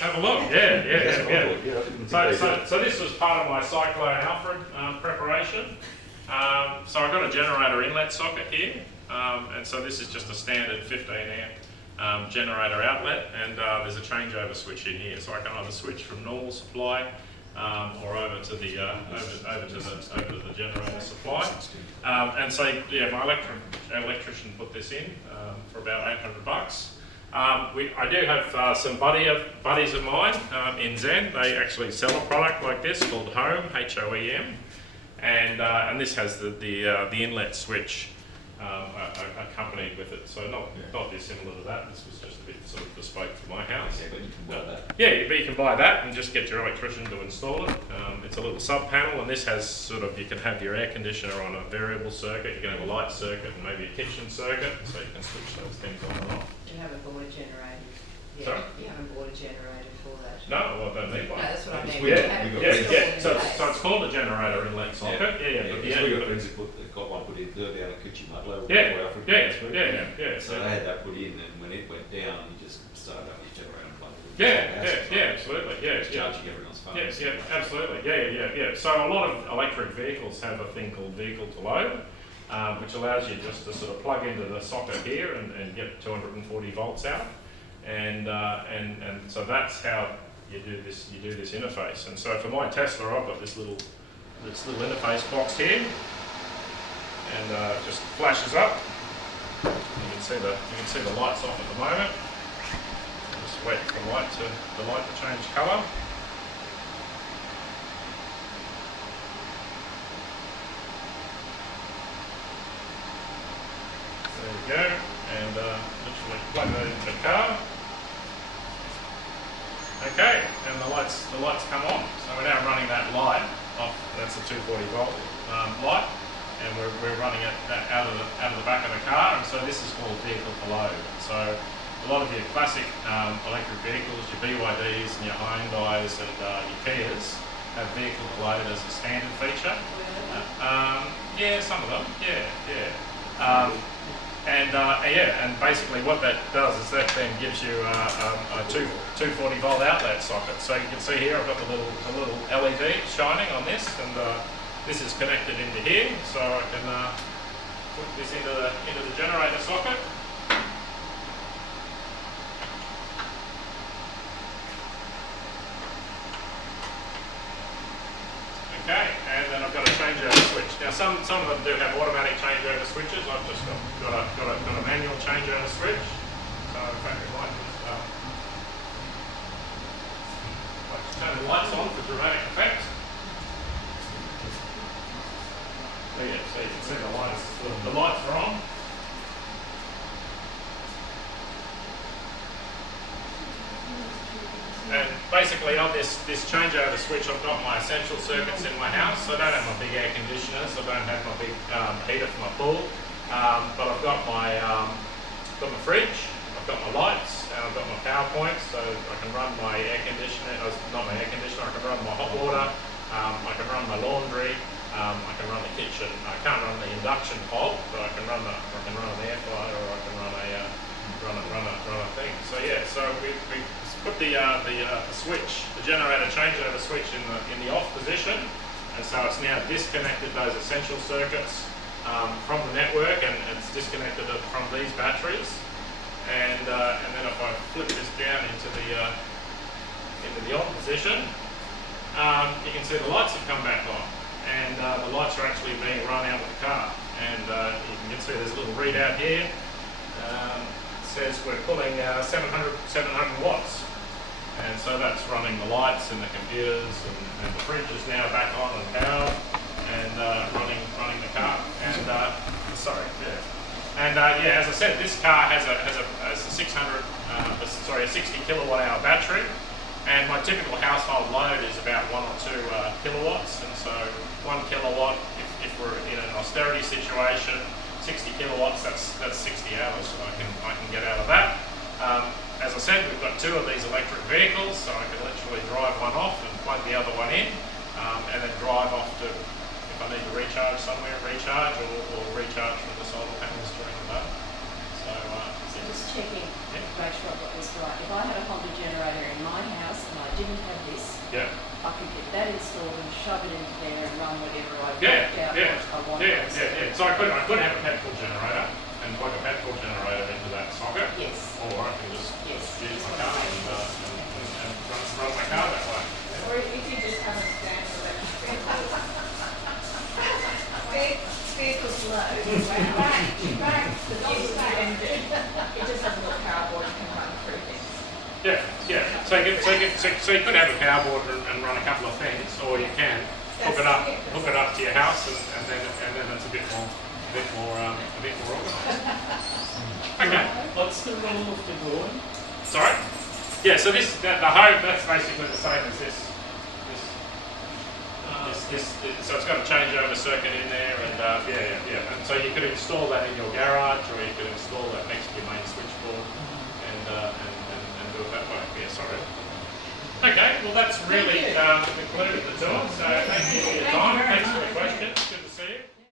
let's have a look. So this was part of my Cyclone Alfred preparation. So I've got a generator inlet socket here, and so this is just a standard 15 amp generator outlet, and there's a changeover switch in here, so I can either switch from normal supply or over to the generator supply. And so yeah, my electrician put this in for about $800. I do have some buddies of mine in Zen. They actually sell a product like this called Home, H-O-E-M, and this has the inlet switch accompanied with it. So not dissimilar to that. This was just a bit sort of bespoke for my house. Yeah, but you can buy that. Yeah, but you can buy that and just get your electrician to install it. It's a little sub panel, and this has you can have your air conditioner on a variable circuit, you can have a light circuit and maybe a kitchen circuit, so you can switch those things on and off. You haven't bought a generator. Yeah, sorry? you haven't bought a generator for that. No, well, I don't need one. No, that's what I mean. Yeah. So it's called a generator inlet socket. We got friends who got one put in early out of Coochie Mudlow. So they had that put in, and when it went down, you just started up your generator and plugged it in. Absolutely. It's charging everyone's phone. Absolutely. Yeah. So a lot of electric vehicles have a thing called vehicle to load, which allows you just to sort of plug into the socket here and get 240 volts out, and so that's how you do this interface. And so for my Tesla, I've got this little interface box here, and it just flashes up. You can see the lights off at the moment. Just wait for the light to change colour. There you go, and literally plug that into the car. Okay, and the lights come on. So we're now running that light off. That's a 240 volt light, and we're running it out of the back of the car. And so this is called vehicle to load. So a lot of your classic electric vehicles, your BYDs and your Hyundais and your Kias have vehicle to load as a standard feature. Yeah, some of them. And basically what that does is that then gives you a 240 volt outlet socket. So you can see here I've got the little LED shining on this, and this is connected into here, so I can put this into the generator socket. Okay, and then I've got a changeover switch. Now some of them do have automatic changeover switches. I've just got a manual changeover switch. So in fact we might just turn the lights on for dramatic effect. So yeah, so you can see the lights are on. And basically on this changeover switch, I've got my essential circuits in my house. So I don't have my big air conditioners, I don't have my big heater for my pool, but I've got my fridge, I've got my lights, and I've got my power points, so I can run my air conditioner, not my air conditioner, I can run my hot water, I can run my laundry, I can run the kitchen. I can't run the induction hob, but I can run an air fryer, or I can run a thing. So yeah, so we put the switch, the generator changeover switch in the off position, and so it's now disconnected those essential circuits from the network, and it's disconnected it from these batteries. And then if I flip this down into the on position, you can see the lights have come back on, and the lights are actually being run out of the car. And you can see there's a little readout here. Says we're pulling 700 watts, and so that's running the lights and the computers, and the fridge is now back on and powered, and running the car. And as I said, this car has a 60 kilowatt hour battery, and my typical household load is about 1 or 2 kilowatts, and so 1 kilowatt if we're in an austerity situation. 60 kilowatts, that's 60 hours, so I can get out of that. As I said, we've got 2 of these electric vehicles, so I can literally drive one off and plug the other one in, and then drive off to, if I need to recharge somewhere, recharge, or recharge from the solar panels during the day. So just checking to make sure I've got this right. If I had a Honda generator in my house sort of shove it into there and run whatever I Yeah, worked out yeah, what I want. yeah. So I could have a petrol generator and plug a petrol generator into that socket, Yes, or I can just yes. use my car and run my car that way. Or if you just have a standard electric vehicle. Vehicles low. Back, the Yes, engine. It just has a little power board and can run through things. Yeah. So you could have a power board and run a couple of things, or you can hook it up to your house, and then it's a bit more organised. Okay. What's the role of the door? Sorry. Yeah. So the home, that's basically the same as this. So it's got a changeover circuit in there, and yeah. And so you could install that in your garage, or you could install that next to your main switchboard, and do it that way. Yeah, sorry. Okay, well that's really concluded the tour.